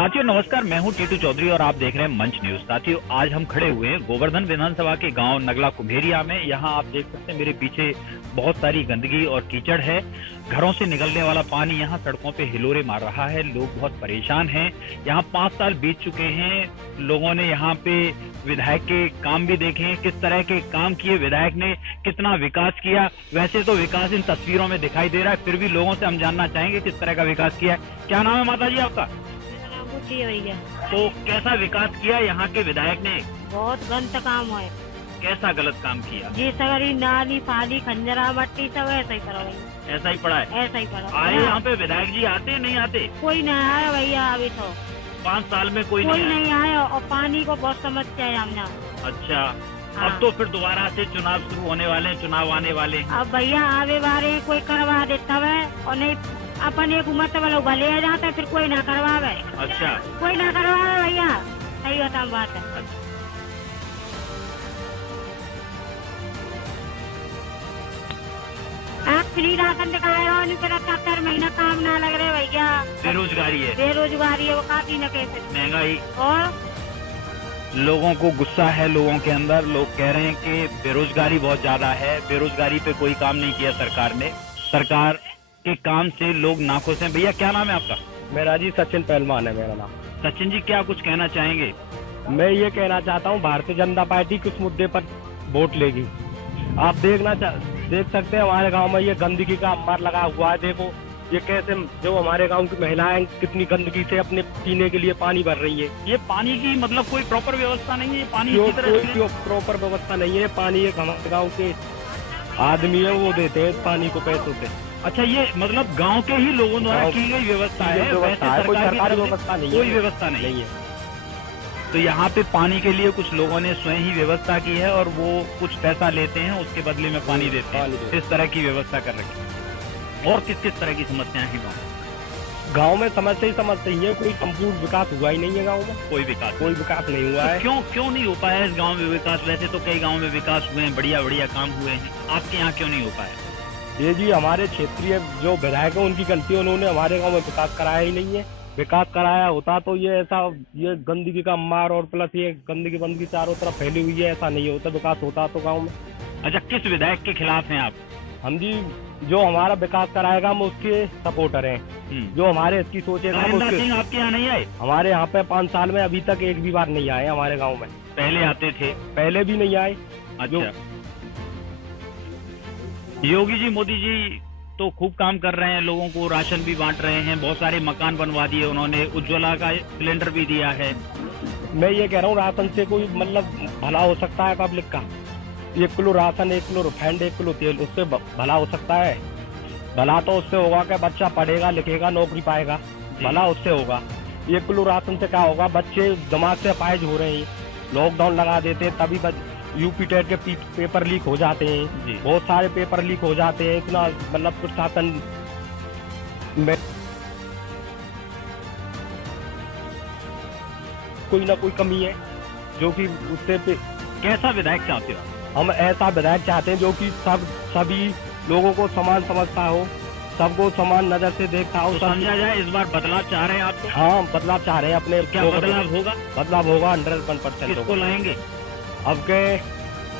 साथियों नमस्कार, मैं हूं टीटू चौधरी और आप देख रहे हैं मंच न्यूज। साथियों आज हम खड़े हुए हैं गोवर्धन विधानसभा के गांव नगला कुम्हेरिया में। यहां आप देख सकते हैं मेरे पीछे बहुत सारी गंदगी और कीचड़ है। घरों से निकलने वाला पानी यहां सड़कों पे हिलोरे मार रहा है। लोग बहुत परेशान हैं। यहां 5 साल बीत चुके हैं। लोगों ने यहां पे विधायक के काम भी देखे हैं, किस तरह के काम किए, विधायक ने कितना विकास किया। वैसे तो विकास इन तस्वीरों में दिखाई दे रहा है, फिर भी लोगों से हम जानना चाहेंगे किस तरह का विकास किया है। क्या नाम है माता जी आपका? भैया तो कैसा विकास किया यहाँ के विधायक ने? बहुत गलत काम है। कैसा गलत काम किया? जी सगरी नाली फाली खंजरा मट्टी सब ऐसा ही पड़ा भैया। ऐसा ही पड़ा है? ऐसा ही पड़ा। आए यहाँ पे विधायक जी आते नहीं आते? कोई नहीं आया भैया अभी तो। 5 साल में कोई नहीं आया और पानी को बहुत समस्या है हमने। अच्छा हाँ। अब तो फिर दोबारा से चुनाव शुरू होने वाले हैं, चुनाव आने वाले हैं। अब भैया आवे बारे कोई करवा देता है और नहीं अपन एक उम्र वाला भले आ जाता है, फिर कोई ना करवावे। अच्छा कोई ना करवावे भैया, सही बता बात है। फ्री राशन दिखाया फिर 70 महीना काम ना लग रहे भैया। बेरोजगारी है? बेरोजगारी है वो काफी न कैसे महंगाई और लोगों को गुस्सा है लोगों के अंदर। लोग कह रहे हैं कि बेरोजगारी बहुत ज्यादा है। बेरोजगारी पे कोई काम नहीं किया सरकार ने। सरकार के काम से लोग नाखुश हैं। भैया क्या नाम है आपका? मेरा जी सचिन पहलवान है मेरा नाम। सचिन जी क्या कुछ कहना चाहेंगे? मैं ये कहना चाहता हूँ भारतीय जनता पार्टी किस मुद्दे पर वोट लेगी। आप देख सकते हैं हमारे गांव में ये गंदगी का अंबार लगा हुआ है। देखो ये कैसे जो हमारे गांव की महिलाएं कितनी गंदगी से अपने पीने के लिए पानी भर रही है। ये पानी की मतलब कोई प्रॉपर व्यवस्था नहीं है? पानी कोई प्रॉपर व्यवस्था नहीं है। पानी एक हमारे गाँव के आदमी है वो देते हैं पानी को पैसों से। अच्छा ये मतलब गांव के ही लोगों द्वारा की गई व्यवस्था है? कोई सरकारी व्यवस्था नहीं है। कोई व्यवस्था नहीं है। तो यहाँ पे पानी के लिए कुछ लोगों ने स्वयं ही व्यवस्था की है और वो कुछ पैसा लेते हैं, उसके बदले में पानी देते हैं। इस तरह की व्यवस्था कर रखी है। और किस किस तरह की समस्याएं हैं गाँव में? समस्या ही है। कोई संपूर्ण विकास हुआ ही नहीं है गाँव में। कोई विकास नहीं हुआ है। क्यों नहीं हो पाया इस गाँव में विकास? वैसे तो कई गाँव में विकास हुए हैं, बढ़िया काम हुए हैं। आपके यहाँ क्यों नहीं हो पाया? ये जी हमारे क्षेत्रीय जो विधायक है उनकी गलती। उन्होंने हमारे गांव में विकास कराया ही नहीं है। विकास कराया होता तो ये गंदगी का मार और प्लस ये गंदगी चारों तरफ फैली हुई है, ऐसा नहीं होता। विकास होता तो गांव में। अच्छा किस विधायक के खिलाफ हैं आप? हम जी जो हमारा विकास कराएगा हम उसके सपोर्टर हैं। जो हमारे इसकी सोचेगा हम उसके। सिंह आपके यहाँ नहीं आए? हमारे यहाँ पे 5 साल में अभी तक एक भी बार नहीं आए हमारे गाँव में। पहले आते थे? पहले भी नहीं आए। अच्छा योगी जी मोदी जी तो खूब काम कर रहे हैं, लोगों को राशन भी बांट रहे हैं, बहुत सारे मकान बनवा दिए उन्होंने, उज्ज्वला का सिलेंडर भी दिया है। मैं ये कह रहा हूँ राशन से कोई मतलब भला हो सकता है पब्लिक का? 1 kilo ration, 1 kilo refined, 1 kilo तेल, उससे भला हो सकता है? भला तो उससे होगा कि बच्चा पढ़ेगा लिखेगा नौकरी पाएगा, भला उससे होगा। 1 किलो राशन से क्या होगा? बच्चे दिमाग से अपाहिज हो रहे हैं। लॉकडाउन लगा देते हैं तभी यूपी टेट के पेपर लीक हो जाते हैं। बहुत सारे पेपर लीक हो जाते हैं। इतना मतलब प्रशासन में कोई ना कोई कमी है जो कि उससे कैसा विधायक चाहते हो? हम ऐसा विधायक चाहते हैं जो कि सभी लोगों को समान समझता हो, सबको समान नजर से देखता हो। समझा जाए इस बार बदलाव चाह रहे हैं आप? हाँ बदलाव चाह रहे हैं अपने। क्या बदलाव होगा? बदलाव होगा 100%। किसको लाएंगे अब के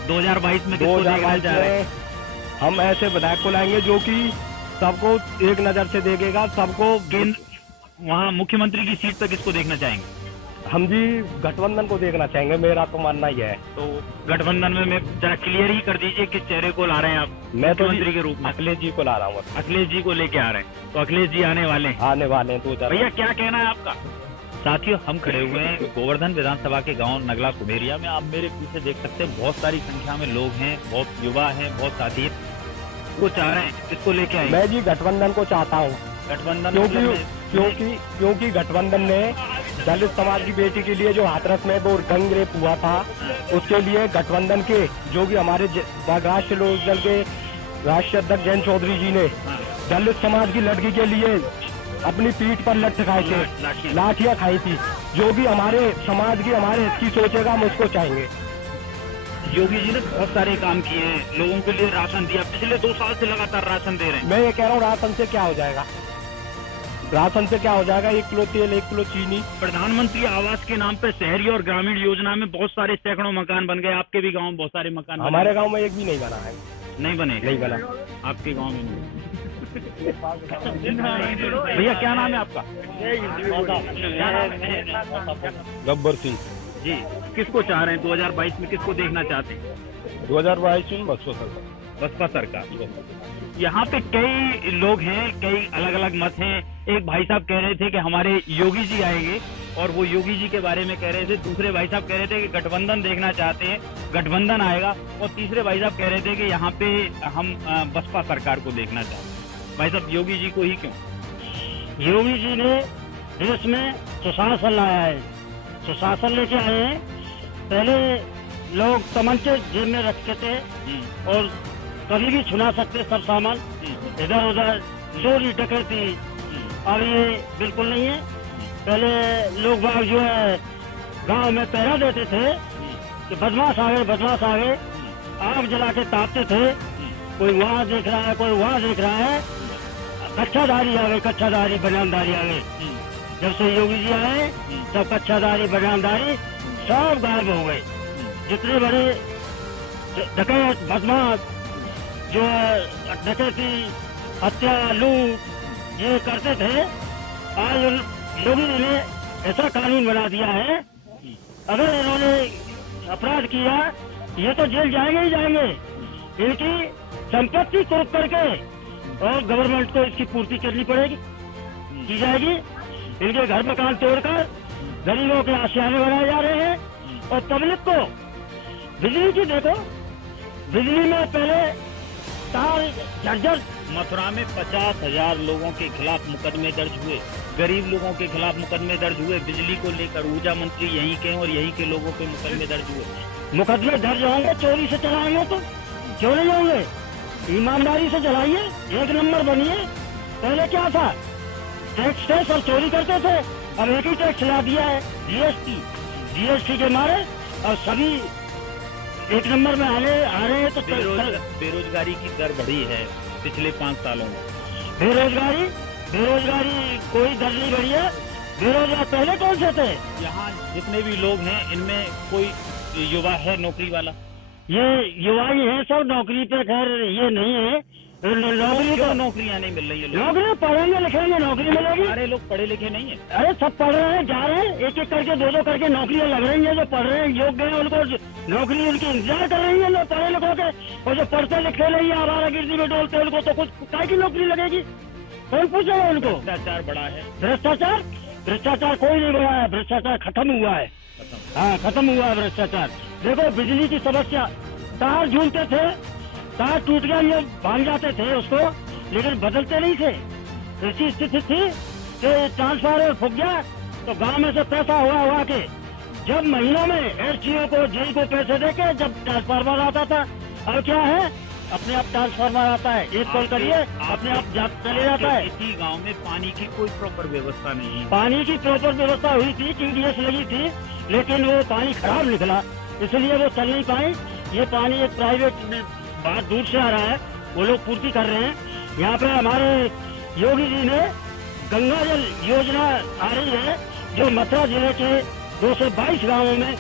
2022 में? 2022 में हम ऐसे विधायक को लाएंगे जो कि सबको एक नजर से देखेगा, सबको। वहाँ मुख्यमंत्री की सीट पर किसको देखना चाहेंगे? हम जी गठबंधन को देखना चाहेंगे, मेरा तो मानना ही है। तो गठबंधन में जरा क्लियर ही कर दीजिए किस चेहरे को ला रहे हैं आप? मैं तो मुख्यमंत्री के रूप में अखिलेश जी को ला रहा हूँ। अखिलेश जी को लेके आ रहे हैं? तो अखिलेश जी आने वाले हैं तो भैया क्या कहना है आपका? साथियों हम खड़े हुए हैं गोवर्धन विधानसभा के गांव नगला कुम्हेरिया में। आप मेरे पीछे देख सकते हैं बहुत सारी संख्या में लोग हैं, बहुत युवा हैं, बहुत साथी को चाह रहे हैं। किसको लेके आए? मैं जी गठबंधन को चाहता हूँ। गठबंधन क्योंकि गठबंधन ने दलित समाज की बेटी के लिए जो हाथरस में वो गैंग रेप हुआ था, उसके लिए गठबंधन के जो कि हमारे राष्ट्रीय लोक दल के राष्ट्रीय अध्यक्ष जयंत चौधरी जी ने दलित समाज की लड़की के लिए अपनी पीठ पर लठ खाए थे, लाठियां खाई थी। जो भी हमारे समाज की हमारे हित की सोचेगा हम उसको चाहेंगे। योगी जी ने बहुत सारे काम किए हैं, लोगों के लिए राशन दिया, पिछले 2 साल से लगातार राशन दे रहे हैं। मैं ये कह रहा हूँ राशन से क्या हो जाएगा? राशन से क्या हो जाएगा, 1 किलो तेल, 1 किलो चीनी। प्रधानमंत्री आवास के नाम पे शहरी और ग्रामीण योजना में बहुत सारे सैकड़ों मकान बन गए। आपके भी गांव में बहुत सारे मकान हमारे गांव में एक भी नहीं बना है। नहीं बने? नहीं बना। आपके गांव में नहीं। भैया क्या नाम है आपका? गब्बर सिंह जी। किसको चाह रहे हैं 2022 में, किसको देखना चाहते हैं? 2022 में बसपा सरकार। यहाँ पे कई लोग हैं, कई अलग अलग मत हैं। एक भाई साहब कह रहे थे कि हमारे योगी जी आएंगे और वो योगी जी के बारे में कह रहे थे। दूसरे भाई साहब कह रहे थे कि गठबंधन देखना चाहते हैं, गठबंधन आएगा। और तीसरे भाई साहब कह रहे थे कि यहाँ पे हम बसपा सरकार को देखना चाहते हैं। भाई साहब योगी जी को ही क्यों? योगी जी ने देश में सुशासन लाया है, सुशासन लेके आए हैं। पहले लोग तमंचे जेब में रखते थे और कभी भी छुना सकते सब सामान, इधर उधर चोरी डकैती। अब ये बिल्कुल नहीं है। पहले लोग बाग जो है गांव में पहरा देते थे कि बदमाश आ गए, आग जला के तापते थे। कोई वहाँ देख रहा है, कोई वहाँ देख रहा है। कच्छाधारी आ गए, कच्छाधारी बनियानदारी आ गए। जब से योगी जी आए सब कच्छाधारी बनियानदारी सब गायब हो गए। जितने बड़े डकैत बदमाश जो डकैती, हत्या, लूट ये करते थे, आज योगी जी ने ऐसा कानून बना दिया है, अगर इन्होंने अपराध किया ये तो जेल जाएंगे ही जाएंगे। इनकी संपत्ति कुर्क करके और गवर्नमेंट को इसकी पूर्ति करनी पड़ेगी, की जाएगी। इनके घर मकान तोड़कर गरीबों के आशियाने बनाए जा रहे हैं। और पब्लिक को बिजली की देखो, बिजली में पहले तार जर्जर। मथुरा में 50,000 लोगों के खिलाफ मुकदमे दर्ज हुए, गरीब लोगों के खिलाफ मुकदमे दर्ज हुए। बिजली को लेकर ऊर्जा मंत्री यहीं के और यहीं के लोगों पे मुकदमे दर्ज हुए। मुकदमे दर्ज होंगे, चोरी से चलाएंगे तो क्यों नहीं होंगे? ईमानदारी से चलाइए, 1 नंबर बनिए। पहले क्या था, टैक्स और चोरी करते थे, अब एक ही टैक्स ला दिया है, जीएसटी के मारे और सभी 1 नंबर में आ रहे हैं। तो बेरोजगारी की दर बढ़ी है पिछले 5 सालों में। बेरोजगारी कोई दर नहीं बढ़ी है। बेरोजगार पहले कौन से थे? यहाँ जितने भी लोग हैं इनमें कोई युवा है नौकरी वाला? ये युवा ही है सब, नौकरी पे खैर ये नहीं है। नौकरी तो नौकरियाँ नहीं मिल रही है। नौकरी पढ़ेंगे लिखेंगे नौकरी मिलेगी। सारे लोग पढ़े लिखे नहीं है। अरे सब पढ़ रहे हैं, जा रहे हैं, एक एक करके 2-2 करके नौकरियां लग रही हैं। जो पढ़ रहे हैं योग्य हैं उनको नौकरी उनकी इंतजार कर रही है लोग पढ़े लिखों के। और जो पढ़ते लिखे नहीं है आवारागर्दी में डोलते उनको तो कुछ काय की नौकरी लगेगी? कौन पूछेगा उनको? भ्रष्टाचार बढ़ा है। भ्रष्टाचार कोई नहीं बढ़ा है, भ्रष्टाचार खत्म हुआ है। हाँ, खत्म हुआ है भ्रष्टाचार। देखो बिजली की समस्या, तार झूलते थे, तार टूट गया ये भाग जाते थे उसको, लेकिन बदलते नहीं थे। ऐसी स्थिति थी कि ट्रांसफार्मर फूक गया तो गांव में से पैसा हुआ के जब महीनों में एसडीओ को जेई को पैसे देके जब ट्रांसफार्मर आता था। अब क्या है, अपने आप ट्रांसफार्मर आता है, एक कॉल करिए अपने आप चले जाता है। इसी गांव में पानी की कोई प्रॉपर व्यवस्था नहीं है। पानी की प्रॉपर व्यवस्था हुई थी, टीडीएस लगी थी, लेकिन वो पानी खराब निकला, इसलिए वो चल नहीं पाए। ये पानी एक प्राइवेट बहुत दूर से आ रहा है, वो लोग पूर्ति कर रहे हैं। यहाँ पे हमारे योगी जी ने गंगा जल योजना आ रही है जो मथुरा जिले के 222 गांवों में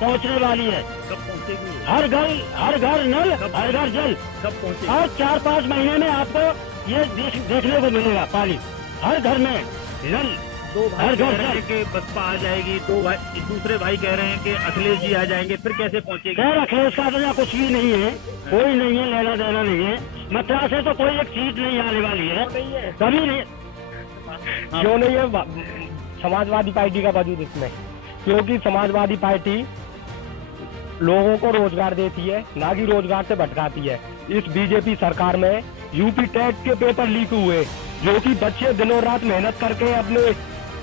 पहुंचने वाली है। कब पहुंचेगी? हर घर नल, हर घर जल। कब पहुंचेगी? हर 4-5 महीने में आपको ये देखने को मिलेगा पानी, हर घर में नल। दो भाई कह रहे हैं कि बसपा आ जाएगी, दूसरे भाई कह रहे हैं कि अखिलेश जी आ जाएंगे, फिर कैसे पहुंचेगी? खैर अखिलेश का तो कुछ भी नहीं है, कोई नहीं है, लेना देना नहीं है। मथुरा से तो कोई एक सीट नहीं आने वाली है, कभी नहीं। क्यों नहीं है? समाजवादी पार्टी का वजूद इसमें, क्योंकि समाजवादी पार्टी लोगों को रोजगार देती है, ना कि रोजगार से भटकाती है। इस बीजेपी सरकार में यूपी टेट के पेपर लीक हुए, जो कि बच्चे दिनों रात मेहनत करके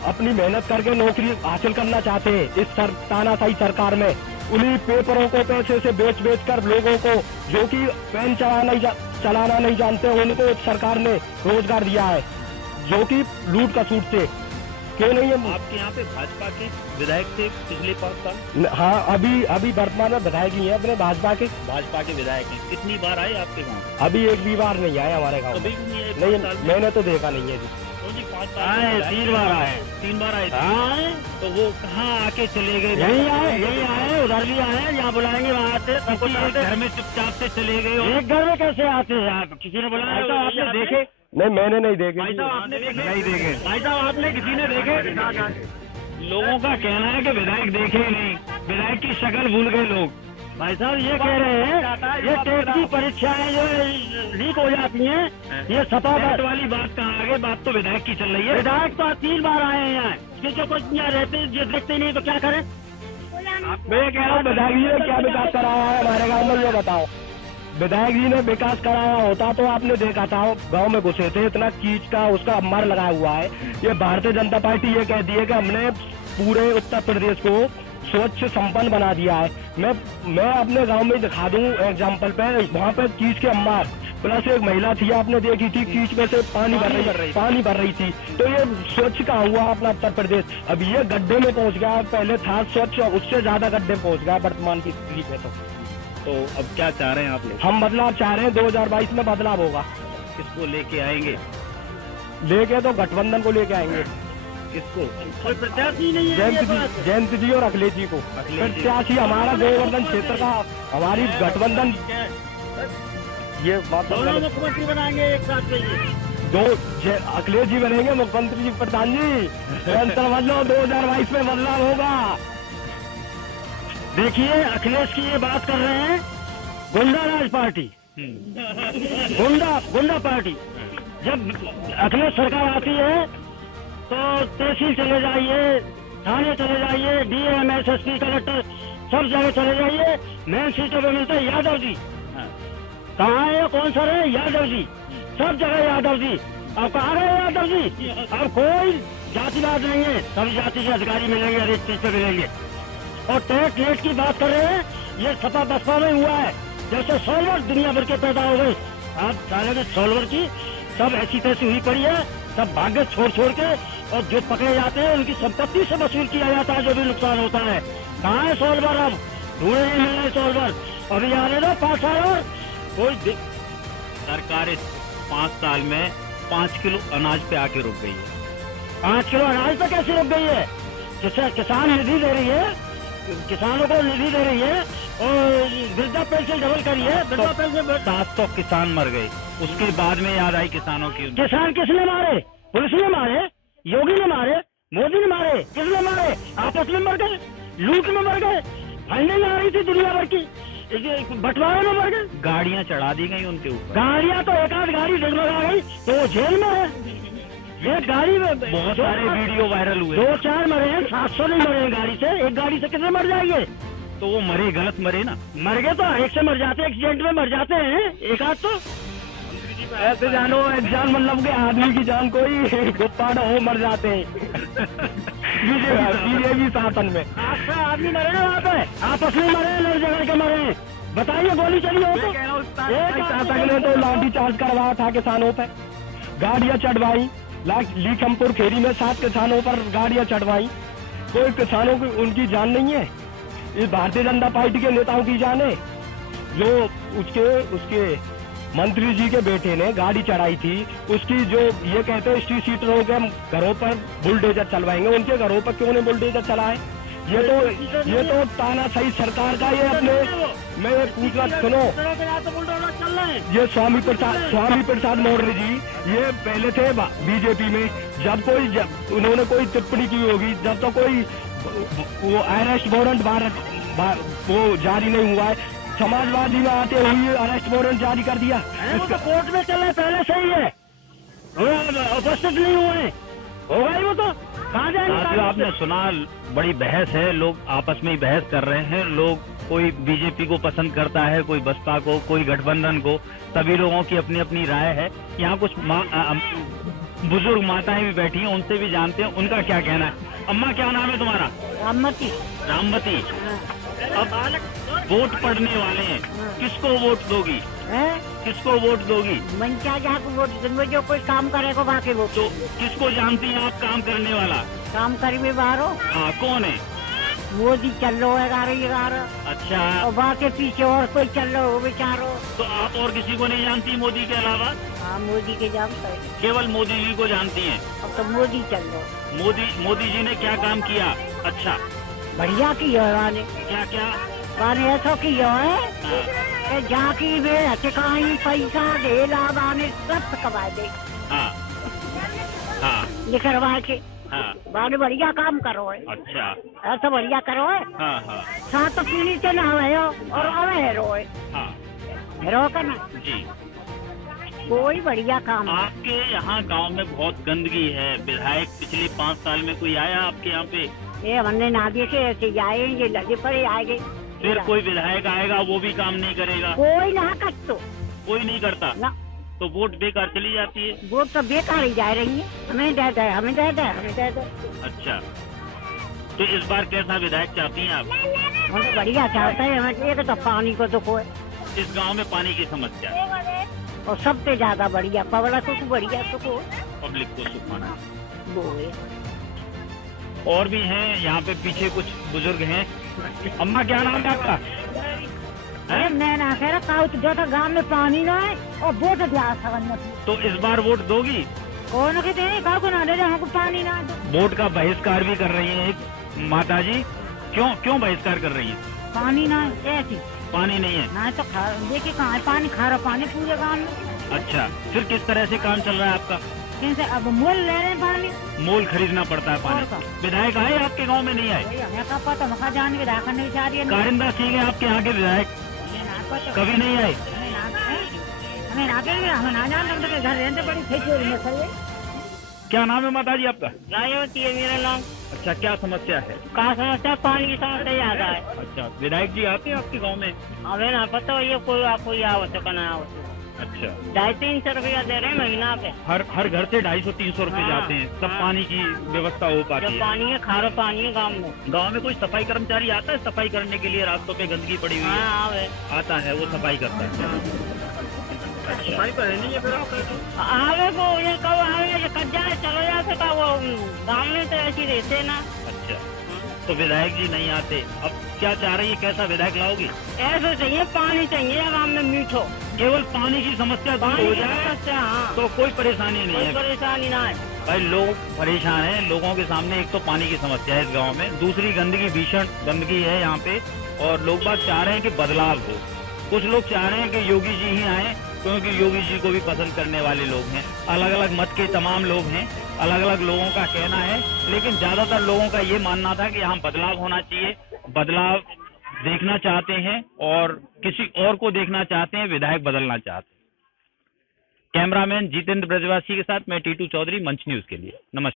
अपनी मेहनत करके नौकरी हासिल करना चाहते हैं। इस तानाशाही सरकार में उन्हीं पेपरों को पैसे से बेच कर लोगों को जो कि पेन चलाना नहीं जानते उनको सरकार ने रोजगार दिया है, जो कि लूट का सूट थे। क्यों नहीं है? आपके यहाँ पे भाजपा के विधायक थे पिछले 5 साल? हाँ, अभी वर्तमान में विधायक ही है अपने भाजपा के विधायक हैं। कितनी बार आए आपके गाँव? अभी एक भी बार नहीं आए हमारे गाँव। कभी भी नहीं आए? नहीं, मैंने तो देखा नहीं है जी। आए 3 बार आए। 3 बार आए थे। हाँ, तो वो कहाँ आके चले गए? यही आए, उधर भी आए, यहाँ बुलाएंगे वहाँ आते, सबको किसी एक घर में चुपचाप से चले गए और एक घर में कैसे आते हैं आप? किसी ने बुलाया? भाई साहब आपने देखे? नहीं, मैंने नहीं देखे। भाई साहब आपने देखे? नहीं देखे। भाई साहब आपने किसी ने देखे? लोगों का कहना है कि विधायक देखे ही नहीं, विधायक की शक्ल भूल गए लोग। भाई साहब ये कह रहे हैं ये टेट की परीक्षाएं जो लीक हो जाती हैं, ये सपा टेट वाली बात कहाँ आगे? बात तो विधायक की चल रही है। विधायक तो 3 बार आए हैं यहाँ, किसी कुछ यहाँ रहते ये देखते नहीं तो क्या करें? मैं ये कह रहा हूँ विधायक जी ने क्या विकास कराया है हमारे गाँव में, ये बताओ। विधायक जी ने विकास कराया होता तो आपने देखा था, गांव में घुसे थे, इतना कीच का उसका अम्बार लगाया हुआ है। ये भारतीय जनता पार्टी ये कहती है कि हमने पूरे उत्तर प्रदेश को स्वच्छ संपन्न बना दिया है। मैं अपने गांव में दिखा दूं एग्जाम्पल पे, वहाँ पे कीच के अम्बार प्लस एक महिला थी, आपने देखी थी, कीच में से पानी भर रही थी। तो ये स्वच्छ कहाँ हुआ अपना उत्तर प्रदेश? अब ये गड्ढे में पहुंच गया, पहले था स्वच्छ, उससे ज्यादा गड्ढे पहुंच गया वर्तमान की स्थिति में। तो अब क्या चाह रहे हैं आप लोग? हम बदलाव चाह रहे हैं, 2022 में बदलाव होगा। किसको लेके आएंगे? लेके तो गठबंधन को लेके आएंगे। किसको? कोई प्रत्याशी नहीं है। जयंत जी और अखिलेश जी को प्रत्याशी हमारा गोवर्धन क्षेत्र का, हमारी गठबंधन ये बात दोनों मुख्यमंत्री बनाएंगे एक साथ में ये। दो अखिलेश जी बनेंगे मुख्यमंत्री जी, प्रधान जी समझ लो 2022 में बदलाव होगा। देखिए अखिलेश की ये बात कर रहे हैं, गुंडा राज पार्टी, गुंडा पार्टी। जब अखिलेश सरकार आती है तो तहसील चले जाइए, थाने चले जाइए, डीएम एसएसपी कलेक्टर सब जगह चले जाइए, मेन सीटों पे मिलते हैं यादव जी। कहाँ है, कौन सा है? यादव जी, सब जगह यादव जी। अब कहाँ गए यादव जी? अब कोई जातिवाद नहीं है, सभी जाति के अधिकारी मिलेंगे, हर एक चीज पे मिलेंगे। और टेट लेट की बात कर रहे हैं, ये सपा बसपा में हुआ है, जैसे सॉल्वर दुनिया भर के पैदा हो गए। आप साले में सॉल्वर की सब ऐसी तैसी हुई पड़ी है, सब भाग्य छोड़ के, और जो पकड़े जाते हैं उनकी संपत्ति से वसूल किया जाता है जो भी नुकसान होता है। कहाँ है सॉल्वर? अब ढूंढे नहीं मिल रहे सॉल्वर। अभी आने दो 5 साल और कोई सरकार इस 5 साल में 5 किलो अनाज पे आके रुक गई है। 5 किलो अनाज पे कैसे रुक गई है? किसान निधि दे रही है, किसानों को निधि दे रही है, और वृद्धा पेंशन डबल करी है। वृद्धा पेंशन 700 किसान मर गए, उसके बाद में याद आई किसानों की। किसान किसने मारे? पुलिस ने मारे, योगी ने मारे, मोदी ने मारे, किसने मारे? आपस में मर गए, लूट में मर गए, फंडिंग आ रही थी दुनिया भर की, बंटवारे में मर गए। गाड़ियां चढ़ा दी गई उनके ऊपर। गाड़ियां तो एक आध गाड़ी डगमगा गई तो वो जेल में है। ये गाड़ी में बहुत सारे वीडियो वायरल हुए। 2-4 मरे हैं, 700 नहीं मरे हैं गाड़ी से। एक गाड़ी से कितने मर जाएंगे? तो वो मरे, गलत मरे ना। मर गए तो एक से मर जाते हैं, एक्सीडेंट में मर जाते हैं एक आध तो। ऐसे जानो जान मतलब के आदमी की जान कोई गुप्पाड़ हो मर जाते हैं बीजेपी शासन में। आपका आदमी मरे हैं वहाँ पे, आपस में मरे हैं, लड़ झगड़ के मरे हैं। बताइए गोली चली हो तो? शासक ने तो लाठी चार्ज करवाया था किसानों पे, गाड़ियां चढ़वाई। लीखमपुर खेरी में 7 किसानों पर गाड़ियां चढ़वाई। कोई किसानों की उनकी जान नहीं है, इस भारतीय जनता पार्टी के नेताओं की जान है। जो उसके मंत्री जी के बेटे ने गाड़ी चढ़ाई थी, उसकी जो ये कहते हैं स्ट्रीट सीटरों के घरों पर बुलडोजर चलवाएंगे, उनके घरों पर क्यों नहीं बुलडोजर चलाए? ये तो तानाशाही सरकार का। ये अपने मैं ये पूछ रहा, सुनो, ये स्वामी प्रसाद मौर्य जी ये पहले थे बीजेपी में। जब उन्होंने कोई टिप्पणी की होगी, जब तो कोई वो अरेस्ट वारंट वो जारी नहीं हुआ है, समाजवादी में आते हुए अरेस्ट वारंट जारी कर दिया। इसका कोर्ट में चल रहा है, पहले से ही है, उपस्थित नहीं हुए, होगा ही वो तो। कहाँ जाएंगे? आपने सुना, बड़ी बहस है, लोग आपस में ही बहस कर रहे हैं। लोग कोई बीजेपी को पसंद करता है, कोई बसपा को, कोई गठबंधन को। सभी लोगों की अपनी अपनी राय है। यहाँ कुछ बुजुर्ग माताएं भी बैठी हैं, उनसे भी जानते हैं उनका क्या कहना है। अम्मा क्या नाम है तुम्हारा? रामवती। अब वोट पड़ने वाले हैं, किसको वोट दोगी? किसको वोट दोगी? मन क्या जहाँ को वोट दूंगे, जो कोई काम करेगा बाकी वो। तो किसको जानती हैं आप काम करने वाला? काम कर में बाहर हो। हाँ, कौन है? मोदी चल रहा है 11। अच्छा, और बाकी पीछे और कोई चल रहा हो बेचारो। तो आप और किसी को नहीं जानती मोदी के अलावा? हाँ हाँ मोदी के जानते हैं। केवल मोदी जी को जानती हैं। अब तो मोदी चल रहा। मोदी जी ने क्या काम किया? अच्छा, बढ़िया की है वाने। क्या क्या? वाने ऐसा की है जाकी में हटकाई पैसा दे लाने सब कमा दे। हाँ हाँ लिखरवा के हाँ। वाने बढ़िया काम करो है। अच्छा, ऐसा बढ़िया करो है। हाँ हाँ साथ तो पीनी से ना है और आवे रोए हाँ रो का ना जी। कोई बढ़िया काम है। आपके यहाँ गांव में बहुत गंदगी है। विधायक पिछले 5 साल में कोई आया आपके यहाँ पे? ये हमने ना देखे ऐसे आए ये लगे पड़े आएंगे। फिर कोई विधायक आएगा वो भी काम नहीं करेगा? कोई ना कर तो कोई नहीं करता ना तो वोट बेकार चली जाती है। वोट तो बेकार ही जा रही है। हमें दे दे हमें दे दे हमें दे दे। अच्छा, तो इस बार कैसा विधायक चाहती हैं आप? हम तो बढ़िया चाहते हैं। हमें एक तो पानी को दुख है इस गांव में पानी की समस्या है, और सबसे ज्यादा बढ़िया पबड़ा को बढ़िया सुख हो पब्लिक को सुख पाना। वो है। और भी हैं यहाँ पे पीछे कुछ बुजुर्ग हैं। अम्मा क्या नाम है आपका? अरे मैं ना कह रहा जो था गांव में पानी ना है और वोट दिया सकन तो इस बार वोट दोगी? कौन कहते हैं गाँव को ना दे हमको पानी ना दो। वोट का बहिष्कार भी कर रही हैं एक माता जी। क्यों बहिष्कार कर रही हैं? पानी ना है ऐसी पानी नहीं है। ना तो देखिए कहाँ है पानी खारा पानी पूरे गाँव में। अच्छा, फिर किस तरह से काम चल रहा है आपका? कैसे अब मोल ले रहे हैं पानी। मोल खरीदना पड़ता है और पानी। का? विधायक आए आपके गांव में? नहीं आए? वही हमें का पता मखा जाने के दाखा नहीं चाह रही है। कारिंदा सिंह है आपके यहाँ के विधायक? हमें ना पता। कभी नहीं आए? हमें ना करेंगे हमें ना जान सकते घर रहते बड़ी खेती में सर। क्या नाम है माता जी आपका? रायवती है मेरा नाम। अच्छा, क्या समस्या है? कहा समस्या पानी की समस्या ज्यादा है। अच्छा, विधायक जी आते हैं आपके गांव में? हमें ना पता ये कोई आवश्यक ना आवश्यक। अच्छा, 250-300 रुपया दे रहे हैं महीना पे। हर घर से 250-300 रुपए हाँ, जाते हैं, सब हाँ। पानी की व्यवस्था हो पाती जो है। पानी है खारा पानी है गाँव में। गांव में कोई सफाई कर्मचारी आता है सफाई करने के लिए? रास्तों पे गंदगी पड़ी हुई है, हाँ आवे आता है वो सफाई करता है। सफाई तो है नहीं है फिर आप? आवे को ये कब आवे जो कट जाए चलो जा सका वो गाँव में तो ऐसी रहते ना। अच्छा, तो विधायक जी नहीं आते, अब क्या चाह रही है? कैसा विधायक लाओगी? ऐसे चाहिए पानी चाहिए गाँव में मीठो। केवल पानी की समस्या दूर पानी हो की जाए समस्या, हाँ। तो कोई परेशानी नहीं कोई है। परेशानी ना है। भाई लोग परेशान हैं। लोगों के सामने एक तो पानी की समस्या है इस गांव में, दूसरी गंदगी, भीषण गंदगी है यहाँ पे, और लोग बात चाह रहे हैं कि बदलाव हो। कुछ लोग चाह रहे हैं कि योगी जी ही आए, क्योंकि योगी जी को भी पसंद करने वाले लोग हैं। अलग अलग मत के तमाम लोग हैं, अलग अलग लोगों का कहना है, लेकिन ज्यादातर लोगों का ये मानना था कि यहाँ बदलाव होना चाहिए, बदलाव देखना चाहते हैं और किसी और को देखना चाहते हैं, विधायक बदलना चाहते हैं। कैमरामैन जितेंद्र ब्रजवासी के साथ मैं टीटू चौधरी, मंच न्यूज के लिए। नमस्कार।